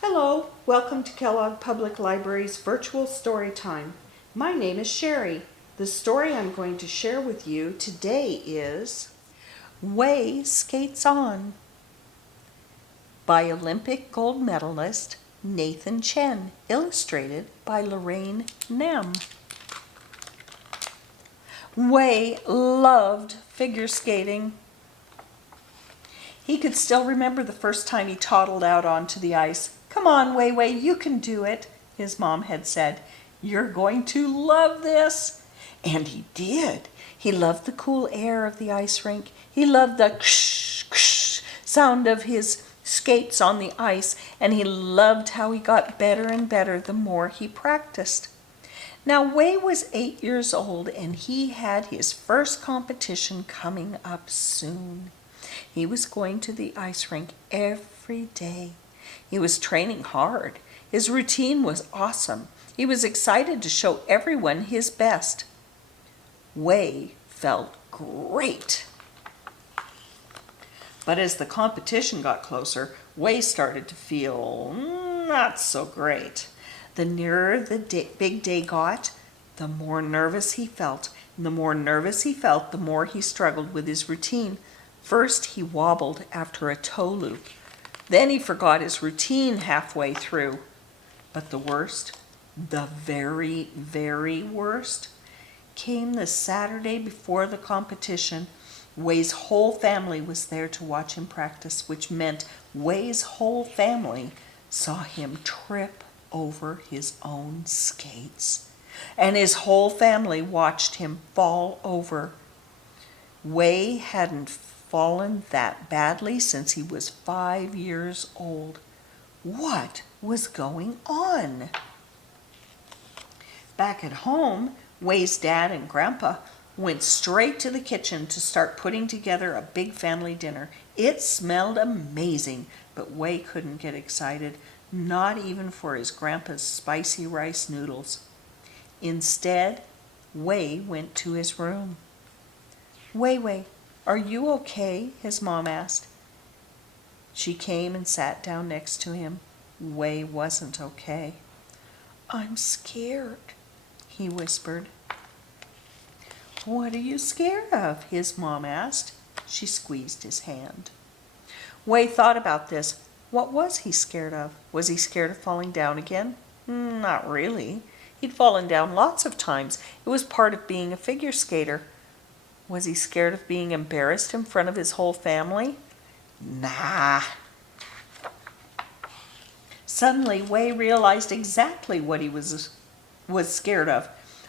Hello, welcome to Kellogg Public Library's virtual story time. My name is Sherry. The story I'm going to share with you today is Wei Skates On by Olympic gold medalist Chen, illustrated by Lorraine Nam. Wei loved figure skating. He could still remember the first time he toddled out onto the ice. "Come on, Wei, you can do it," his mom had said. "You're going to love this." And he did. He loved the cool air of the ice rink. He loved the ksh, ksh sound of his skates on the ice, and he loved how he got better and better the more he practiced. Now, Wei was 8 years old, and he had his first competition coming up soon. He was going to the ice rink every day. He was training hard. His routine was awesome. He was excited to show everyone his best. Wei felt great. But as the competition got closer, Wei started to feel not so great. The nearer the big day got, the more nervous he felt. And the more nervous he felt, the more he struggled with his routine. First, he wobbled after a toe loop. Then he forgot his routine halfway through. But the worst, the very, very worst, came the Saturday before the competition. Wei's whole family was there to watch him practice, which meant Wei's whole family saw him trip over his own skates. And his whole family watched him fall over. Wei hadn't fallen that badly since he was 5 years old. What was going on? Back at home, Wei's dad and grandpa went straight to the kitchen to start putting together a big family dinner. It smelled amazing, but Wei couldn't get excited, not even for his grandpa's spicy rice noodles. Instead, Wei went to his room. Wei, are you okay?" his mom asked. She came and sat down next to him. Wei wasn't okay. "I'm scared," he whispered. "What are you scared of?" his mom asked. She squeezed his hand. Wei thought about this. What was he scared of? Was he scared of falling down again? Not really. He'd fallen down lots of times. It was part of being a figure skater. Was he scared of being embarrassed in front of his whole family? Nah. Suddenly, Wei realized exactly what he was scared of.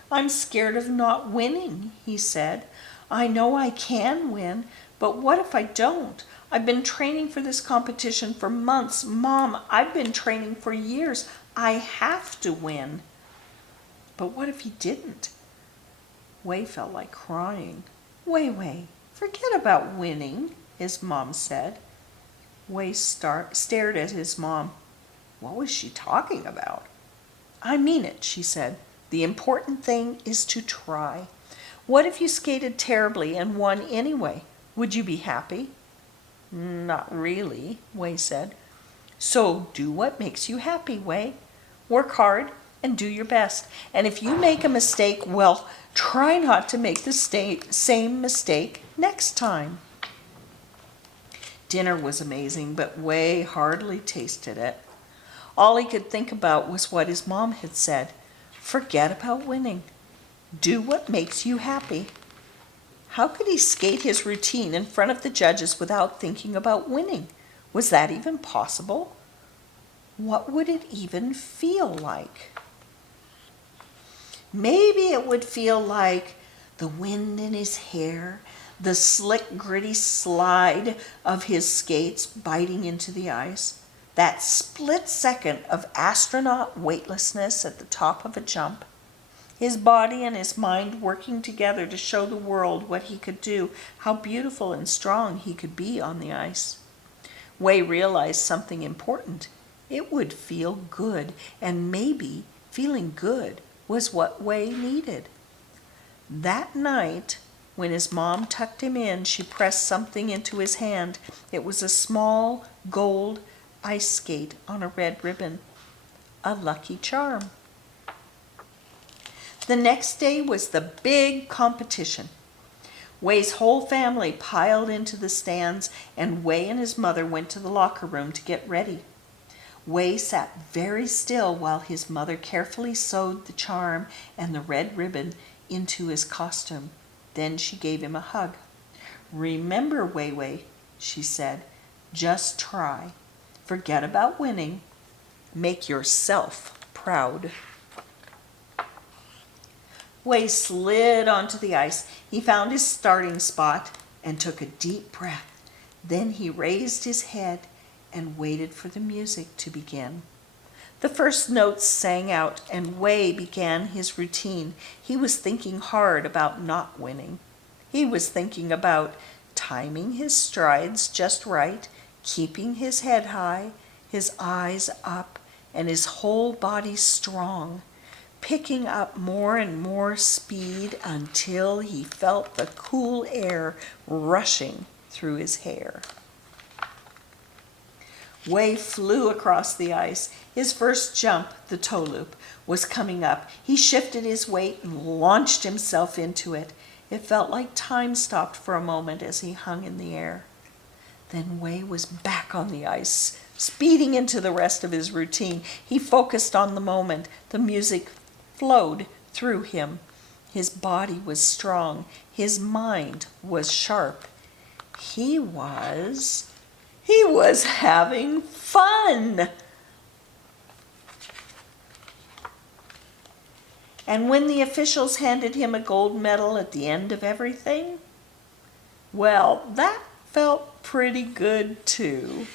"I'm scared of not winning," he said. "I know I can win, but what if I don't? I've been training for this competition for months. Mom, I've been training for years. I have to win." But what if he didn't? Wei felt like crying. Wei, forget about winning," his mom said. Wei stared at his mom. What was she talking about? "I mean it," she said. "The important thing is to try. What if you skated terribly and won anyway? Would you be happy?" "Not really," Wei said. "So do what makes you happy, Wei. Work hard and do your best. And if you make a mistake, well, try not to make the same mistake next time." Dinner was amazing, but Wei hardly tasted it. All he could think about was what his mom had said. Forget about winning. Do what makes you happy. How could he skate his routine in front of the judges without thinking about winning? Was that even possible? What would it even feel like? Maybe it would feel like the wind in his hair, the slick, gritty slide of his skates biting into the ice, that split second of astronaut weightlessness at the top of a jump, his body and his mind working together to show the world what he could do, how beautiful and strong he could be on the ice. Wei realized something important. It would feel good, and maybe feeling good was what Wei needed. That night, when his mom tucked him in, she pressed something into his hand. It was a small gold ice skate on a red ribbon. A lucky charm. The next day was the big competition. Wei's whole family piled into the stands, and Wei and his mother went to the locker room to get ready. Wei sat very still while his mother carefully sewed the charm and the red ribbon into his costume. Then she gave him a hug. "Remember, Wei," she said, "just try. Forget about winning. Make yourself proud." Wei slid onto the ice. He found his starting spot and took a deep breath. Then he raised his head and waited for the music to begin. The first notes sang out, and Wei began his routine. He was thinking hard about not winning. He was thinking about timing his strides just right, keeping his head high, his eyes up, and his whole body strong, picking up more and more speed until he felt the cool air rushing through his hair. Wei flew across the ice. His first jump, the toe loop, was coming up. He shifted his weight and launched himself into it. It felt like time stopped for a moment as he hung in the air. Then Wei was back on the ice, speeding into the rest of his routine. He focused on the moment. The music flowed through him. His body was strong. His mind was sharp. He was having fun. And when the officials handed him a gold medal at the end of everything, well, that felt pretty good too.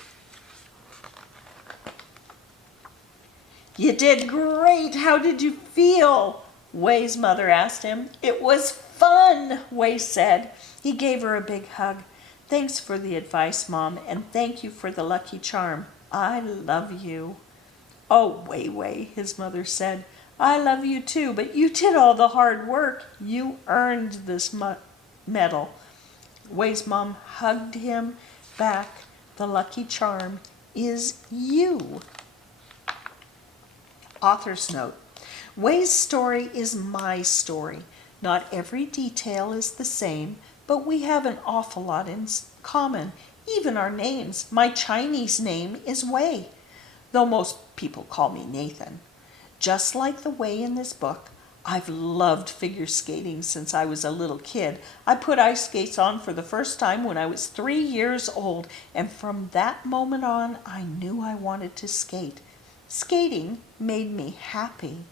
"You did great. How did you feel?" Wei's mother asked him. "It was fun," Wei said. He gave her a big hug. "Thanks for the advice, Mom, and thank you for the lucky charm. I love you." "Oh, Wei," his mother said, "I love you too, but you did all the hard work. You earned this medal." Wei's mom hugged him back. "The lucky charm is you." Author's note: Wei's story is my story. Not every detail is the same, but we have an awful lot in common, even our names. My Chinese name is Wei, though most people call me Nathan. Just like the Wei in this book, I've loved figure skating since I was a little kid. I put ice skates on for the first time when I was 3 years old, and from that moment on, I knew I wanted to skate. Skating made me happy.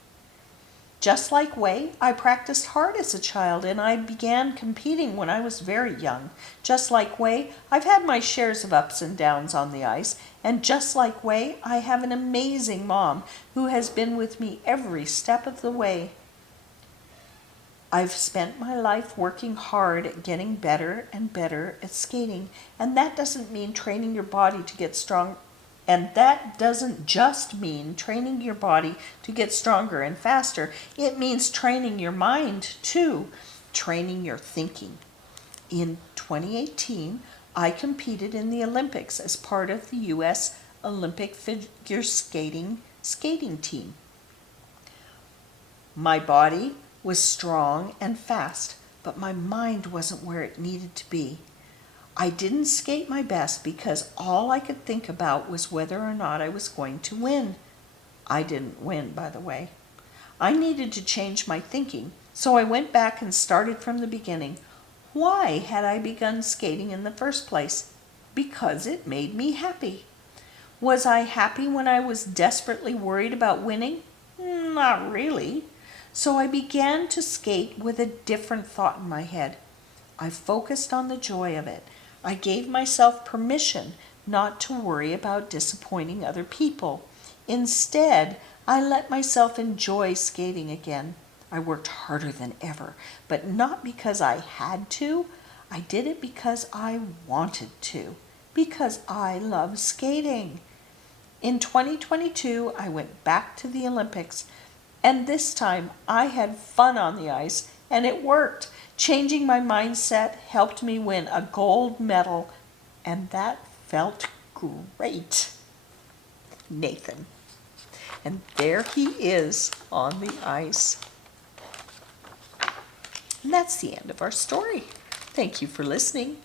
Just like Wei, I practiced hard as a child, and I began competing when I was very young. Just like Wei, I've had my shares of ups and downs on the ice, and just like Wei, I have an amazing mom who has been with me every step of the way. I've spent my life working hard at getting better and better at skating, and that doesn't mean training your body to get strong. And that doesn't just mean training your body to get stronger and faster. It means training your mind too, training your thinking. In 2018, I competed in the Olympics as part of the U.S. Olympic figure skating team. My body was strong and fast, but my mind wasn't where it needed to be. I didn't skate my best because all I could think about was whether or not I was going to win. I didn't win, by the way. I needed to change my thinking, so I went back and started from the beginning. Why had I begun skating in the first place? Because it made me happy. Was I happy when I was desperately worried about winning? Not really. So I began to skate with a different thought in my head. I focused on the joy of it. I gave myself permission not to worry about disappointing other people. Instead, I let myself enjoy skating again. I worked harder than ever, but not because I had to. I did it because I wanted to, because I love skating. In 2022, I went back to the Olympics, and this time I had fun on the ice, and it worked. Changing my mindset helped me win a gold medal, and that felt great. Nathan. And there he is on the ice. And that's the end of our story. Thank you for listening.